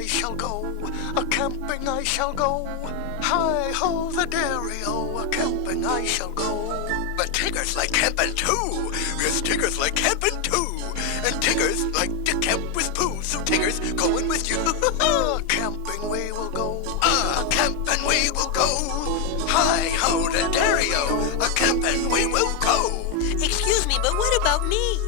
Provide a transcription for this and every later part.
I shall go, a-camping I shall go. Hi-ho the dairy-o, a-camping I shall go. But Tiggers like camping too. Yes, Tiggers like camping too. And Tiggers like to camp with Pooh, so Tiggers going with you. Camping we will go. Camping we will go. Hi-ho the dairy-o, a-camping we will go. Excuse me, but what about me?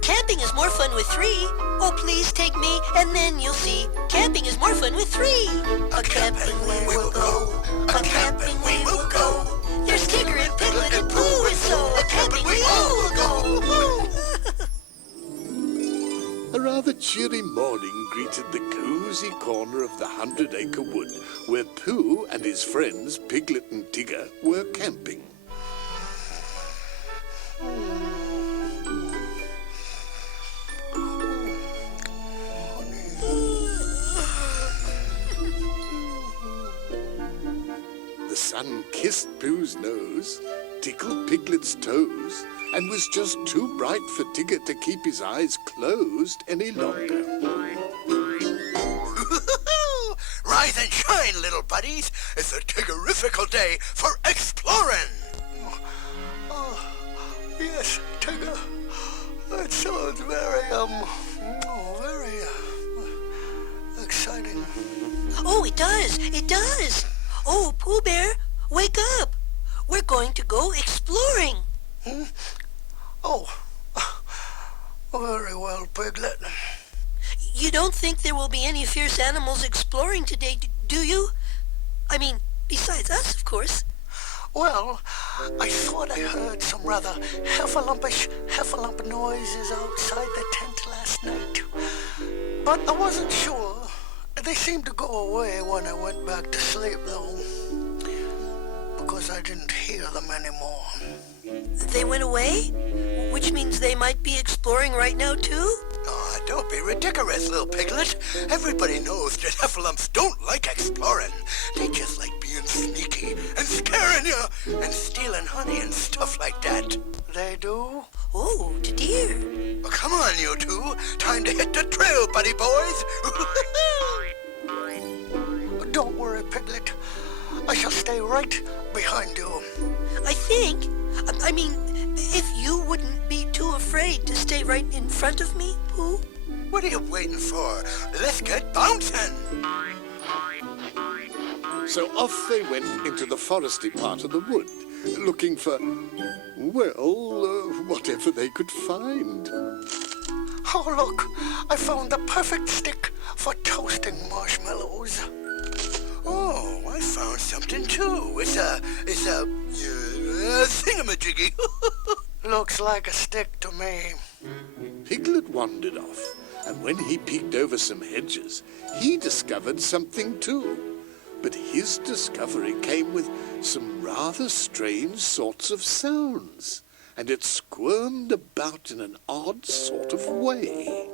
Camping is more fun with three. Oh, please take me, and then you'll see. Camping is more fun with three. A-camping we will go. A-camping we will go. There's Tigger and Piglet and Pooh, and so a-camping we all will go. A rather cheery morning greeted the cozy corner of the 100-acre wood, where Pooh and his friends, Piglet and Tigger, were camping. The sun kissed Pooh's nose, tickled Piglet's toes, and was just too bright for Tigger to keep his eyes closed any longer. Rise and shine, little buddies. It's a Tiggerifical day for exploring. Oh, yes, Tigger. That sounds very, very exciting. Oh, it does. It does. Oh, Pooh Bear, wake up. We're going to go exploring. Oh, very well, Piglet. You don't think there will be any fierce animals exploring today, do you? I mean, besides us, of course. Well, I thought I heard some rather heffalump noises outside the tent last night. But I wasn't sure. They seemed to go away when I went back to sleep, though. Because I didn't hear them anymore. They went away? Which means they might be exploring right now, too? Oh, don't be ridiculous, little Piglet. Everybody knows that heffalumps don't like exploring. They just like being sneaky and scaring you and stealing honey and stuff like that. They do? Oh, dear. Well, come on, you two. Time to hit the trail, buddy boys. Don't worry, Piglet. I shall stay right behind you. I mean, if you wouldn't be too afraid to stay right in front of me, Pooh? What are you waiting for? Let's get bouncing. So off they went into the foresty part of the wood, looking for, well, whatever they could find. Oh, look, I found the perfect stick for toasting marshmallows. Oh, I found something too. It's a thingamajiggy. Looks like a stick to me. Piglet wandered off, and when he peeked over some hedges, he discovered something too. But his discovery came with some rather strange sorts of sounds, and it squirmed about in an odd sort of way.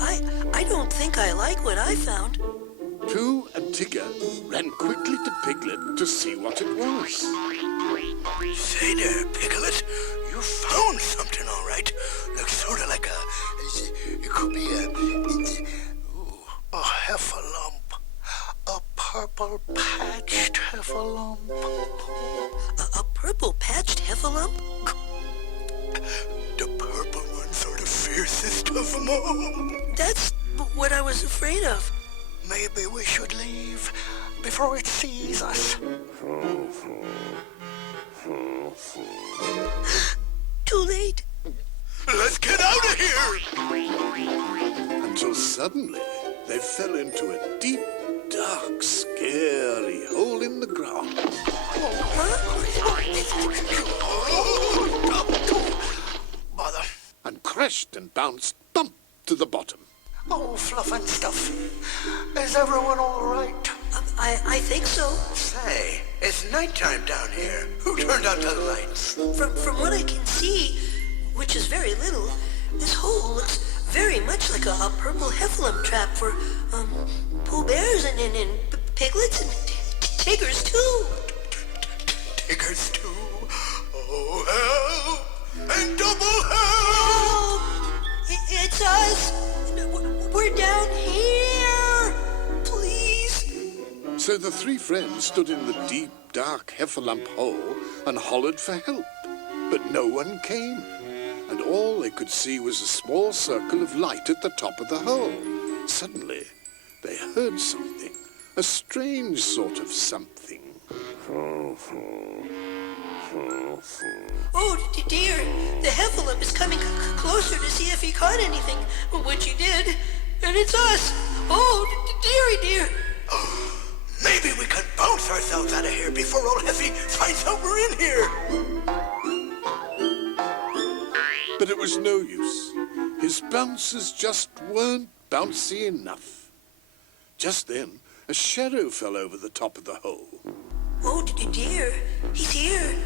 I don't think I like what I found. Pooh and Tigger ran quickly to Piglet to see what it was. Say there, Piglet, you found something all right. Looks sort of like it could be a heffalump. A purple patched heffalump. A purple patched heffalump? The purple ones are the fiercest of them all. That's what I was afraid of. Maybe we should leave before it sees us. Too late. Let's get out of here! Until suddenly they fell into a deep, dark, scary hole in the ground. Bother. And crashed and bounced bump to the bottom. Oh, fluff and stuff. Is everyone all right? I think so. Say, it's nighttime down here. Who turned out the lights? From what I can see, which is very little, this hole looks very much like a purple heffalump trap for Pooh Bears and piglets and Tiggers too. Tiggers too? Oh, hell! And double hell! Oh, It's us! We're down here! Please! So the three friends stood in the deep, dark Heffalump hole and hollered for help. But no one came, and all they could see was a small circle of light at the top of the hole. Suddenly, they heard something, a strange sort of something. Oh, dear, the Heffalump is coming closer to see if he caught anything, which he did, and it's us. Oh, dearie. Maybe we can bounce ourselves out of here before old Heffy finds out we're in here. But it was no use. His bounces just weren't bouncy enough. Just then, a shadow fell over the top of the hole. Oh, dear, he's here.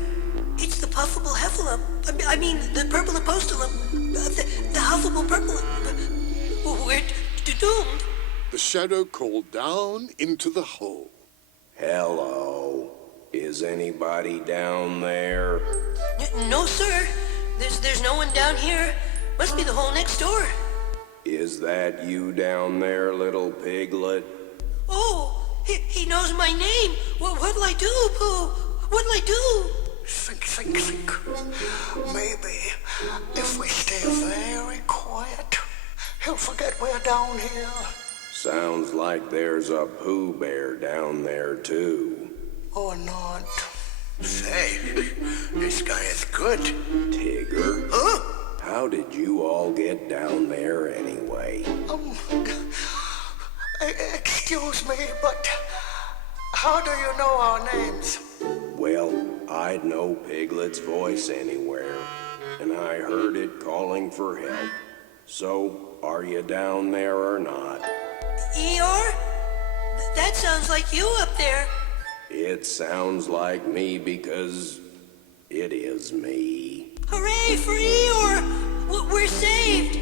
It's the puffable Heffalump. I mean, the purple apostolump. The huffable purple. We're doomed. The shadow called down into the hole. Hello. Is anybody down there? No, sir. There's no one down here. Must be the hole next door. Is that you down there, little piglet? Oh, he knows my name. What'll I do, Pooh? What'll I do? Think. Maybe if we stay very quiet, he'll forget we're down here. Sounds like there's a Pooh Bear down there, too. Or not. Say, this guy is good. Tigger? Huh? How did you all get down there anyway? Excuse me, but how do you know our names? Well, I'd know Piglet's voice anywhere, and I heard it calling for help. So, are you down there or not? Eeyore? That sounds like you up there. It sounds like me because it is me. Hooray for Eeyore! We're saved!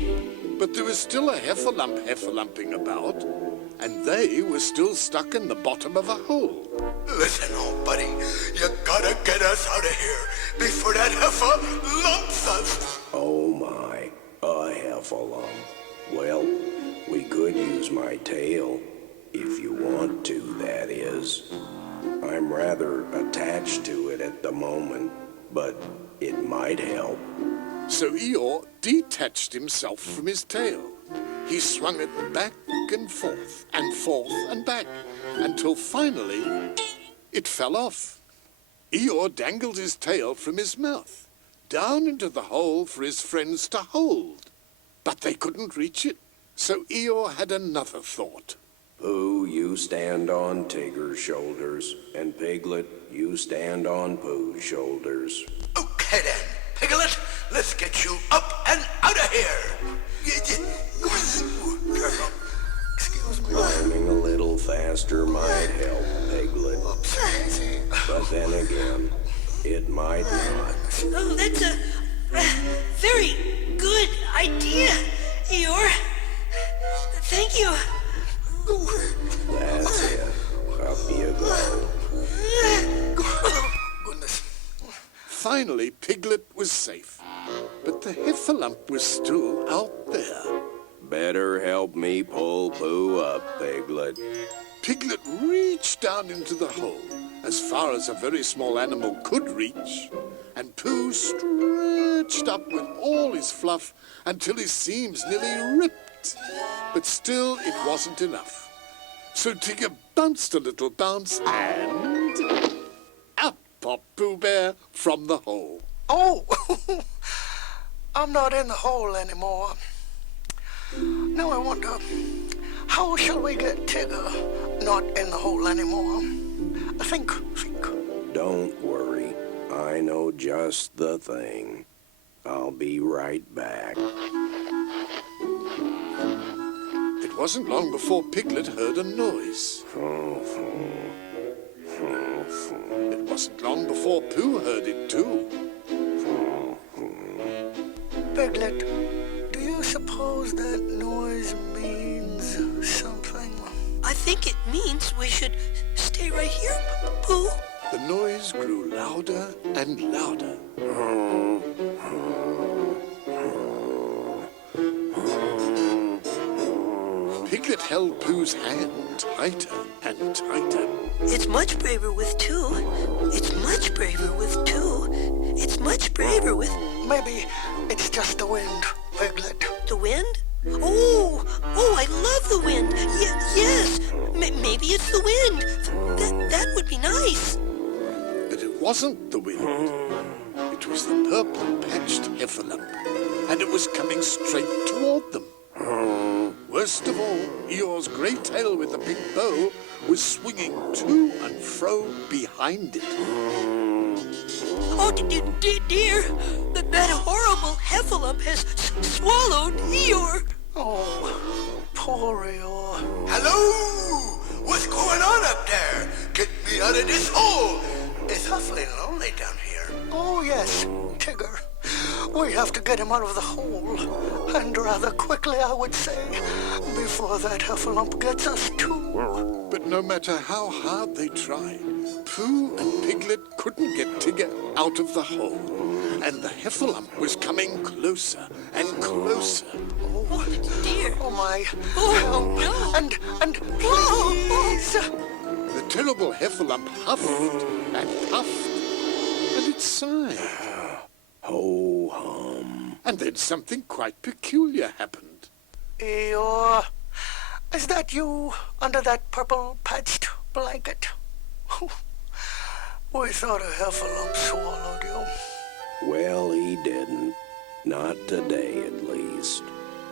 But there was still a Heffalumping about, and they were still stuck in the bottom of a hole. Listen, old buddy, you gotta get us out of here before that heifer lumps us. Oh my, a Heffalump. Well, we could use my tail, if you want to, that is. I'm rather attached to it at the moment, but it might help. So Eeyore detached himself from his tail. He swung it back and forth and back, until finally it fell off. Eeyore dangled his tail from his mouth, down into the hole for his friends to hold. But they couldn't reach it, so Eeyore had another thought. Pooh, you stand on Tigger's shoulders, and Piglet, you stand on Pooh's shoulders. Okay then, Piglet, let's get you up and out of here. Careful. Excuse me. Climbing a little faster might help, Piglet. Upsy. But then again, it might not. Oh, that's a very good idea, Eeyore. Thank you. That's it. Up you go. Goodness. Finally, Piglet was safe, but the Heffalump was still out there. Better help me pull Pooh up, Piglet. Piglet reached down into the hole, as far as a very small animal could reach, and Pooh stretched up with all his fluff until his seams nearly ripped. But still, it wasn't enough. So Tigger bounced a little bounce, and up popped Pooh Bear from the hole. Oh, I'm not in the hole anymore. Now I wonder, how shall we get Tigger not in the hole anymore? Think. Don't worry. I know just the thing. I'll be right back. It wasn't long before Piglet heard a noise. It wasn't long before Pooh heard it too. Piglet, do you suppose that noise means something? I think it means we should stay right here, Pooh. The noise grew louder and louder. Piglet held Pooh's hand tighter and tighter. It's much braver with two. It's much braver with two. It's much braver with... Maybe it's just the wind, Piglet. The wind? Oh, I love the wind. Yes, maybe it's the wind. That would be nice. But it wasn't the wind. It was the purple-patched Heffalump, and it was coming straight toward them. Worst of all, Eeyore's grey tail with the big bow was swinging to and fro behind it. Oh, dear, that horrible Heffalump has swallowed Eeyore. Oh, poor Eeyore. Hello! What's going on up there? Get me out of this hole! It's awfully lonely down here. Oh, yes, Tigger. We have to get him out of the hole. And rather quickly, I would say, before that Heffalump gets us too. But no matter how hard they tried, Pooh and Piglet couldn't get Tigger out of the hole. And the Heffalump was coming closer and closer. Oh, dear. Oh, my. Oh, help. no. And please. The terrible Heffalump huffed and puffed, and it sighed. Ho-hum. And then something quite peculiar happened. Eeyore, is that you under that purple-patched blanket? We thought a Heffalump swallowed you. Well, he didn't. Not today, at least.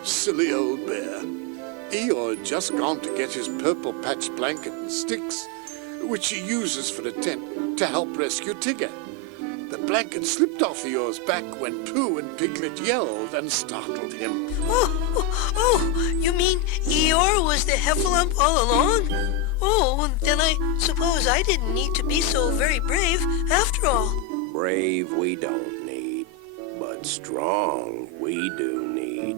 Silly old bear. Eeyore had just gone to get his purple-patched blanket and sticks, which he uses for a tent to help rescue Tigger. The blanket slipped off Eeyore's back when Pooh and Piglet yelled and startled him. Oh, you mean Eeyore was the Heffalump all along? Oh, then I suppose I didn't need to be so very brave after all. Brave we don't need, but strong we do need.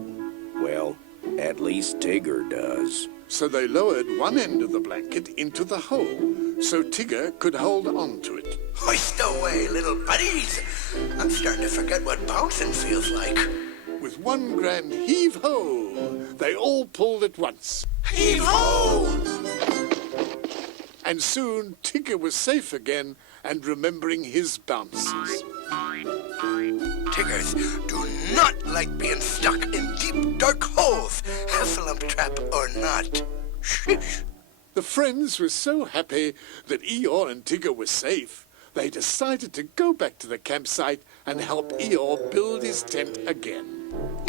Well, at least Tigger does. So they lowered one end of the blanket into the hole so Tigger could hold on to it. Hoist away, little buddies! I'm starting to forget what bouncing feels like. With one grand heave-ho, they all pulled at once. Heave-ho! And soon Tigger was safe again and remembering his bounces. Tiggers do not like being stuck in deep, dark holes, Heffalump trap or not. Shh. The friends were so happy that Eeyore and Tigger were safe, they decided to go back to the campsite and help Eeyore build his tent again.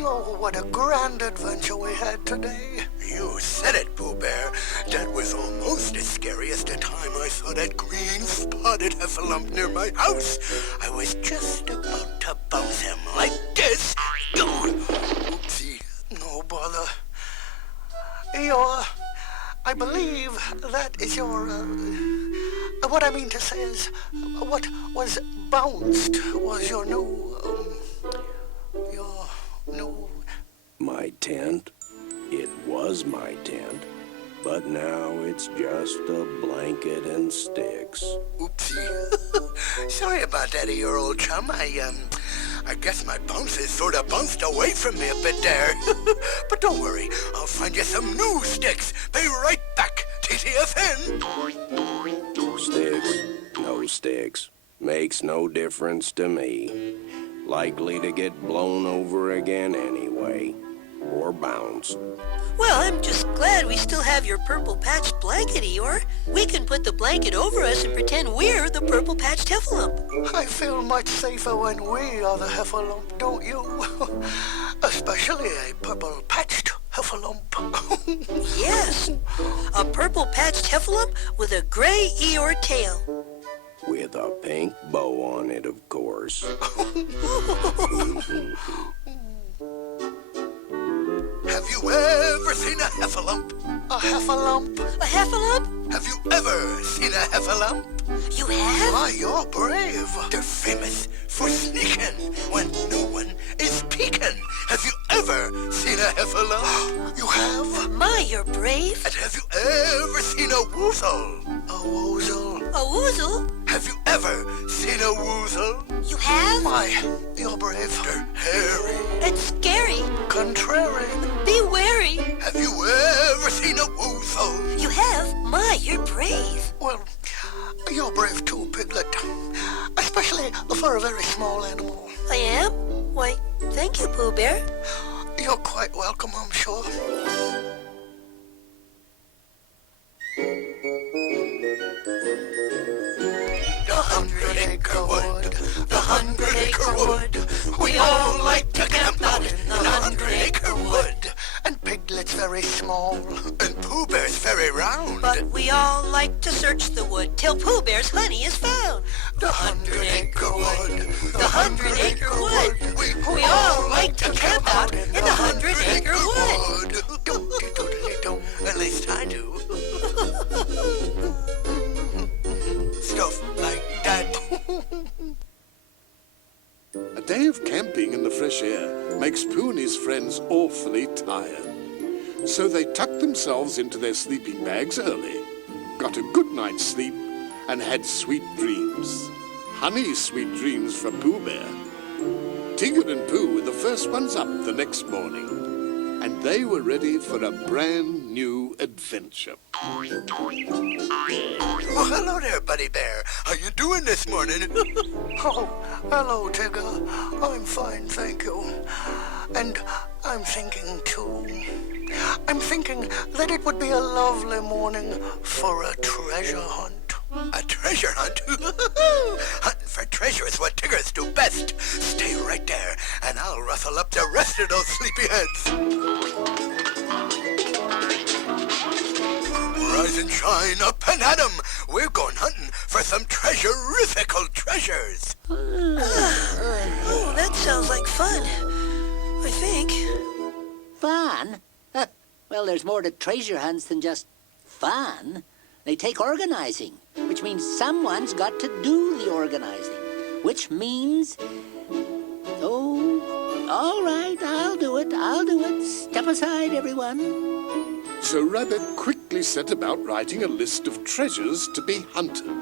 Oh, what a grand adventure we had today. You said it, Pooh Bear. That was almost as scary as the time I saw that green spotted Heffalump near my house. I was just about to bounce him like this. Oopsie. No bother. Eeyore, I believe that is your, what I mean to say is, what was bounced was your new, My tent? It was my tent, but now it's just a blanket and sticks. Oopsie. Sorry about that, Eeyore, old chum. I guess my bounces sort of bounced away from me a bit there. But don't worry, I'll find you some new sticks. Be right back, TTFN. Sticks? No sticks. Makes no difference to me. Likely to get blown over again anyway. Or bounced. Well, I'm just glad we still have your purple-patched blanket, Eeyore. We can put the blanket over us and pretend we're the purple-patched Heffalump. I feel much safer when we are the Heffalump, don't you? Especially a purple-patched Heffalump. Yes, a purple-patched Heffalump with a gray Eeyore tail. With a pink bow on it, of course. Have you ever seen a Heffalump? A Heffalump? A Heffalump? Have you ever seen a Heffalump? You have? Why, you're brave. They're famous for sneaking when no one is pecan. Have you ever seen a heffalump? You have? My, you're brave. And have you ever seen a woozle? A woozle? A woozle? Have you ever seen a woozle? You have? My, you're brave. They're hairy. It's scary. Contrary. Be wary. Have you ever seen a woozle? You have? My, you're brave. Well, you're brave too, Piglet. Especially for a very small animal. I am? Why, thank you, Pooh Bear. You're quite welcome, I'm sure. The 100-acre wood, the 100-acre wood. We all like to camp out in the 100-acre wood. And Piglet's very small, and Pooh Bear's very round. But we all like to search the wood till Pooh Bear's honey is found. The 100-acre wood, The 100-acre wood. We all like to camp out in the 100-acre wood. At least I do. Stuff like that. A day of camping in the fresh air makes Pooh and his friends awfully tired. So they tucked themselves into their sleeping bags early, got a good night's sleep, and had sweet dreams. Honey sweet dreams for Pooh Bear. Tigger and Pooh were the first ones up the next morning, and they were ready for a brand new adventure. Oh, hello there, Buddy Bear. How you doing this morning? Oh, hello, Tigger. I'm fine, thank you. And I'm thinking, too. I'm thinking that it would be a lovely morning for a treasure hunt. A treasure hunt? Hunting for treasure is what Tiggers do best. Stay right there, and I'll rustle up the rest of those sleepyheads. Rise and shine up and at 'em. We're going hunting for some treasurifical treasures. Oh, that sounds like fun. I think. Fun? Well, there's more to treasure hunts than just fun. They take organizing, which means someone's got to do the organizing, which means... Oh, all right, I'll do it. Step aside, everyone. So Rabbit quickly set about writing a list of treasures to be hunted,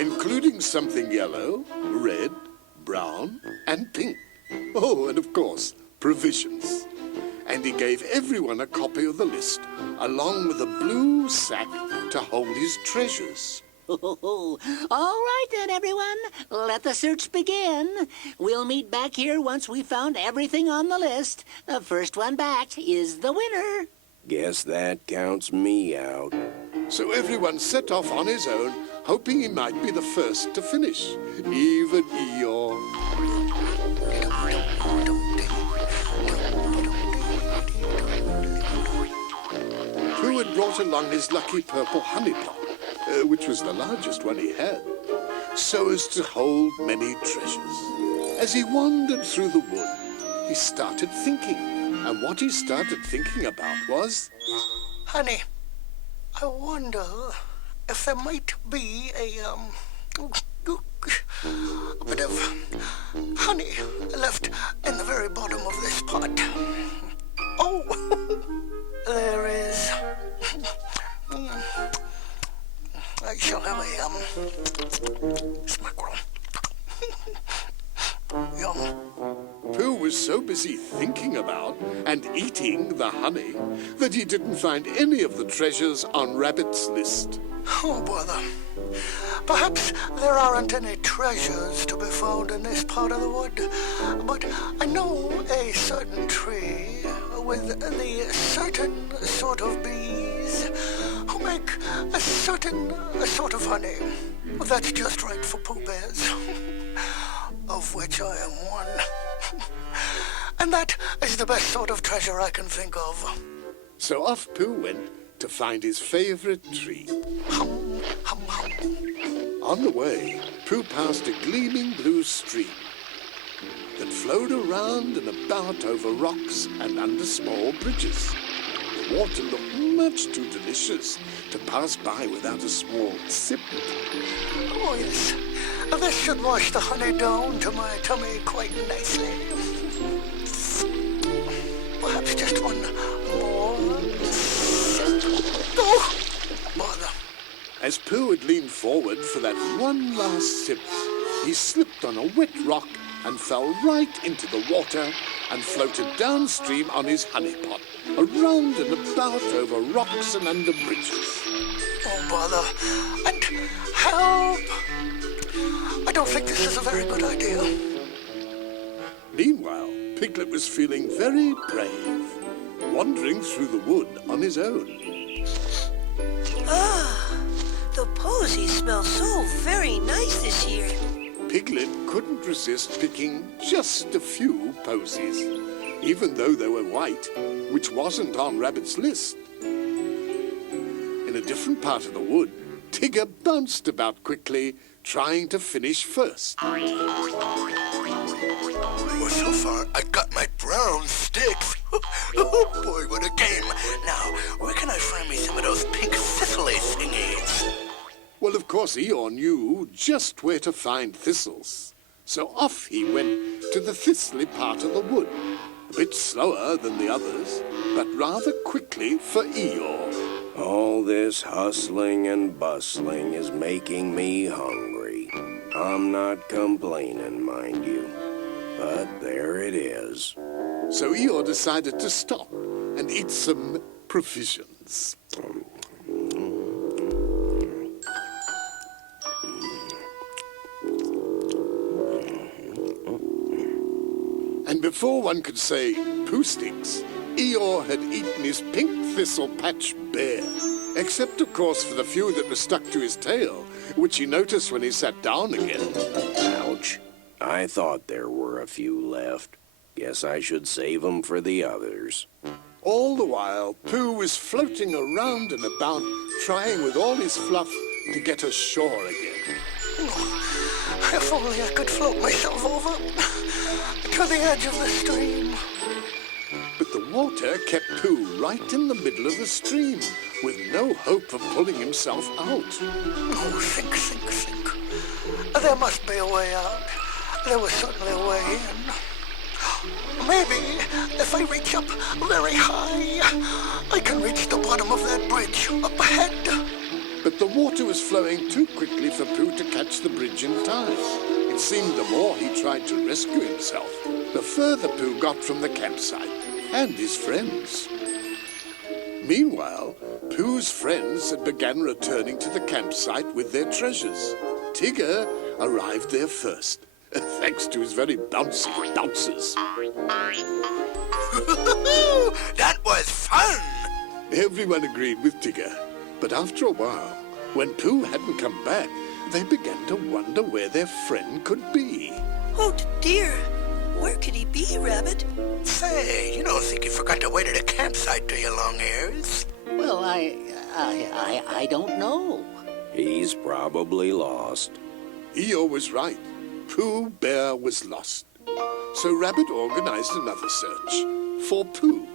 including something yellow, red, brown, and pink. Oh, and of course, provisions. And he gave everyone a copy of the list, along with a blue sack to hold his treasures. All right then, everyone. Let the search begin. We'll meet back here once we've found everything on the list. The first one back is the winner. Guess that counts me out. So everyone set off on his own, hoping he might be the first to finish. Even Eeyore. Pooh had brought along his lucky purple honey pot, which was the largest one he had, so as to hold many treasures. As he wandered through the wood, he started thinking, and what he started thinking about was... Honey, I wonder if there might be a bit of honey left in the very bottom of this pot. Oh, there is. I shall have a smackerel. Yum. Pooh was so busy thinking about and eating the honey that he didn't find any of the treasures on Rabbit's list. Oh, bother. Perhaps there aren't any treasures to be found in this part of the wood, but I know a certain tree with the certain sort of bees who make a certain sort of honey that's just right for Pooh Bears, of which I am one. And that is the best sort of treasure I can think of. So off Pooh went to find his favorite tree. Hum, hum, hum. On the way, Pooh passed a gleaming blue stream that flowed around and about over rocks and under small bridges. The water looked much too delicious to pass by without a small sip. Oh, yes. This should wash the honey down to my tummy quite nicely. perhaps just one more sip. Oh, bother. As Pooh had leaned forward for that one last sip, he slipped on a wet rock and fell right into the water and floated downstream on his honey pot, around and about over rocks and under bridges. Oh, bother. And help! I don't think this is a very good idea. Meanwhile, Piglet was feeling very brave, wandering through the wood on his own. Ah, the posies smell so very nice this year. Piglet couldn't resist picking just a few posies, even though they were white, which wasn't on Rabbit's list. In a different part of the wood, Tigger bounced about quickly, trying to finish first. Well, so far, I got my brown sticks. Oh, boy, what a game. Now, where can I find me some of those pink thistly thingies? Well, of course, Eeyore knew just where to find thistles. So off he went to the thistly part of the wood, a bit slower than the others, but rather quickly for Eeyore. All this hustling and bustling is making me hungry. I'm not complaining, mind you, but there it is. So Eeyore decided to stop and eat some provisions. And before one could say Pooh sticks, Eeyore had eaten his pink thistle patch bare. Except, of course, for the few that were stuck to his tail, which he noticed when he sat down again. Ouch. I thought there were a few left. Guess I should save 'em for the others. All the while, Pooh was floating around and about, trying with all his fluff to get ashore again. Oh, if only I could float myself over to the edge of the stream. But the water kept Pooh right in the middle of the stream, with no hope of pulling himself out. Oh, sink, sink, sink. There must be a way out. There was certainly a way in. Maybe if I reach up very high, I can reach the bottom of that bridge up ahead. But the water was flowing too quickly for Pooh to catch the bridge in time. It seemed the more he tried to rescue himself, the further Pooh got from the campsite and his friends. Meanwhile, Pooh's friends had begun returning to the campsite with their treasures. Tigger arrived there first, thanks to his very bouncy bouncers. That was fun! Everyone agreed with Tigger, but after a while, when Pooh hadn't come back, they began to wonder where their friend could be. Oh, dear. Where could he be, Rabbit? Say, you don't think you forgot to wait at a campsite, do you, long ears? Well, I don't know. He's probably lost. Eeyore was right. Pooh Bear was lost. So Rabbit organized another search for Pooh.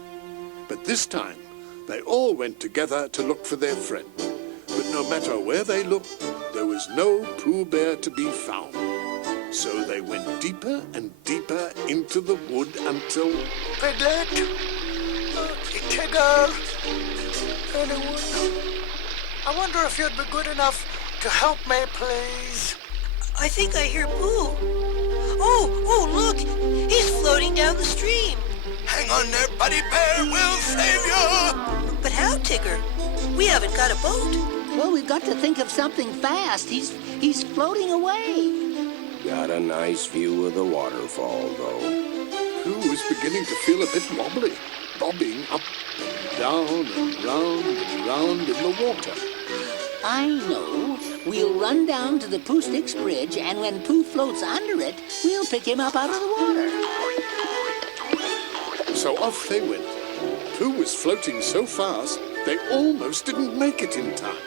But this time, they all went together to look for their friend. But no matter where they looked, there was no Pooh Bear to be found. So they went deeper and deeper into the wood until... Piglet? Tigger? Anyone? I wonder if you'd be good enough to help me, please. I think I hear Pooh. Oh, look! He's floating down the stream. Hang on there, Buddy Bear. We'll save you. But how, Tigger? We haven't got a boat. Well, we've got to think of something fast. He's floating away. Got a nice view of the waterfall, though. Pooh was beginning to feel a bit wobbly, bobbing up and down and round in the water. I know. We'll run down to the Pooh Sticks Bridge, and when Pooh floats under it, we'll pick him up out of the water. So off they went. Pooh was floating so fast, they almost didn't make it in time.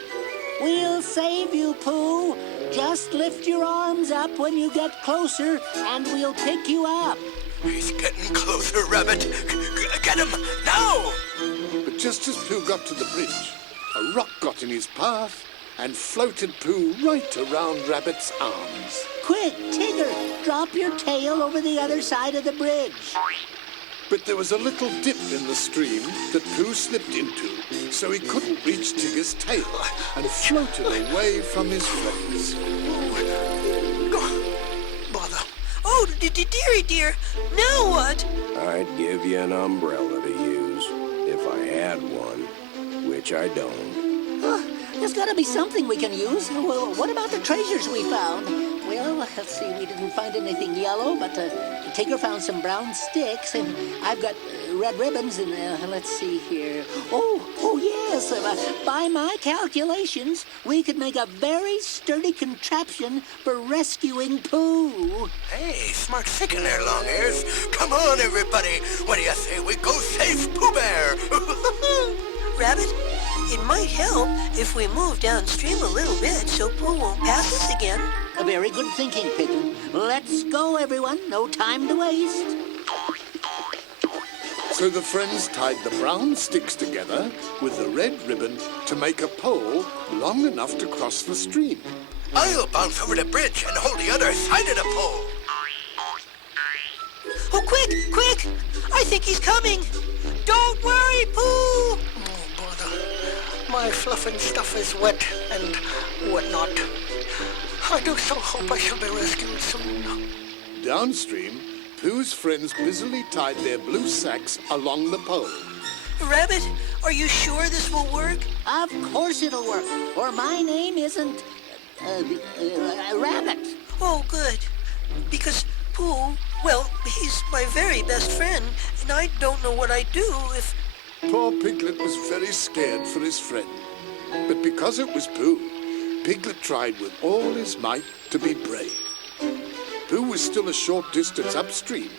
We'll save you, Pooh. Just lift your arms up when you get closer, and we'll pick you up. He's getting closer, Rabbit. Get him, now! But just as Pooh got to the bridge, a rock got in his path and floated Pooh right around Rabbit's arms. Quick, Tigger, drop your tail over the other side of the bridge. But there was a little dip in the stream that Pooh slipped into, so he couldn't reach Tigger's tail and floated away from his friends. Bother. Oh, dearie dear, now what? I'd give you an umbrella to use, if I had one, which I don't. There's got to be something we can use. Well, what about the treasures we found? Well, let's see, we didn't find anything yellow, but Tigger found some brown sticks, and I've got red ribbons, and let's see here. Oh yes, by my calculations, we could make a very sturdy contraption for rescuing Pooh. Hey, smart thinking there, long ears. Come on, everybody. What do you say we go save Pooh Bear? Rabbit, it might help if we move downstream a little bit so Pooh won't pass us again. A very good thinking, Piglet. Let's go, everyone. No time to waste. So the friends tied the brown sticks together with the red ribbon to make a pole long enough to cross the stream. I'll bounce over the bridge and hold the other side of the pole. Oh, quick! I think he's coming. Don't worry, Pooh. Oh, bother. My fluffing stuff is wet and whatnot. I do so hope I shall be rescued soon. Downstream, Pooh's friends busily tied their blue sacks along the pole. Rabbit, are you sure this will work? Of course it'll work, or my name isn't Rabbit. Oh, good. Because Pooh, well, he's my very best friend, and I don't know what I'd do if... Poor Piglet was very scared for his friend. But because it was Pooh, Piglet tried with all his might to be brave. Pooh was still a short distance upstream,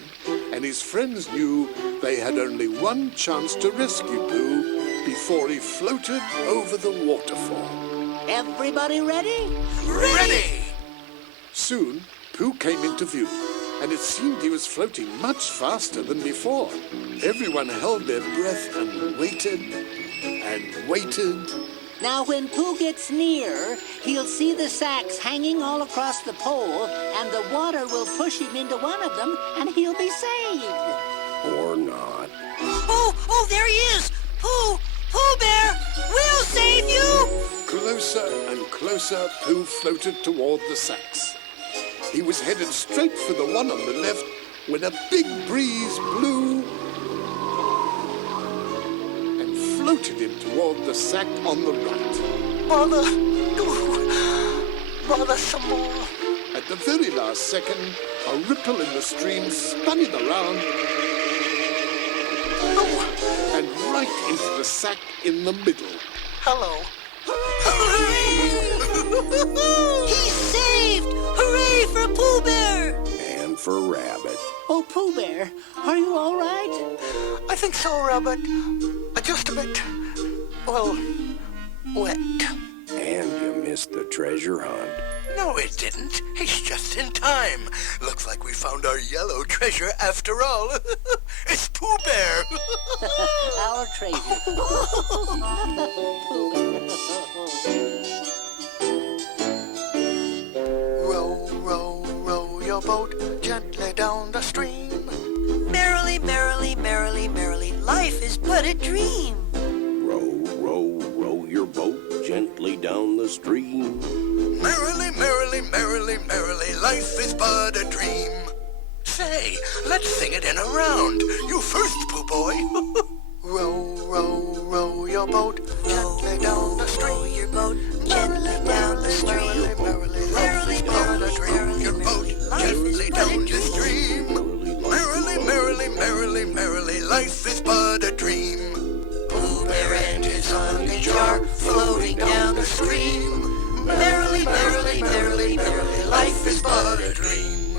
and his friends knew they had only one chance to rescue Pooh before he floated over the waterfall. Everybody ready? Ready! Soon, Pooh came into view, and it seemed he was floating much faster than before. Everyone held their breath and waited and waited. Now, when Pooh gets near, he'll see the sacks hanging all across the pole, and the water will push him into one of them, and he'll be saved. Or not. Oh, there he is! Pooh Bear, we'll save you! Closer and closer, Pooh floated toward the sacks. He was headed straight for the one on the left when a big breeze blew and floated him toward the sack on the right. Bother some more. At the very last second, a ripple in the stream spun him around and right into the sack in the middle. Hello. He's saved! Hooray for Pooh Bear! And for Rabbit. Oh, Pooh Bear, are you all right? I think so, Rabbit. Just a bit, well, wet. And you missed the treasure hunt. No, it didn't. It's just in time. Looks like we found our yellow treasure after all. It's Pooh Bear. Our treasure. Row, row, row your boat gently down the stream. Merrily, merrily, merrily, merrily, life is but a dream. Row, row, row your boat gently down the stream. Merrily, merrily, merrily, merrily, life is but a dream. Say, let's sing it in a round. You first, Pooh Boy. Row, row, row your boat gently down the stream. Row your boat gently down the stream. Merrily, life is but a dream. Your boat gently down the stream. Merrily, merrily, merrily, merrily, life is but a dream. Pooh Bear and his honey jar floating down the stream. Merrily, merrily, merrily, merrily, life is but a dream.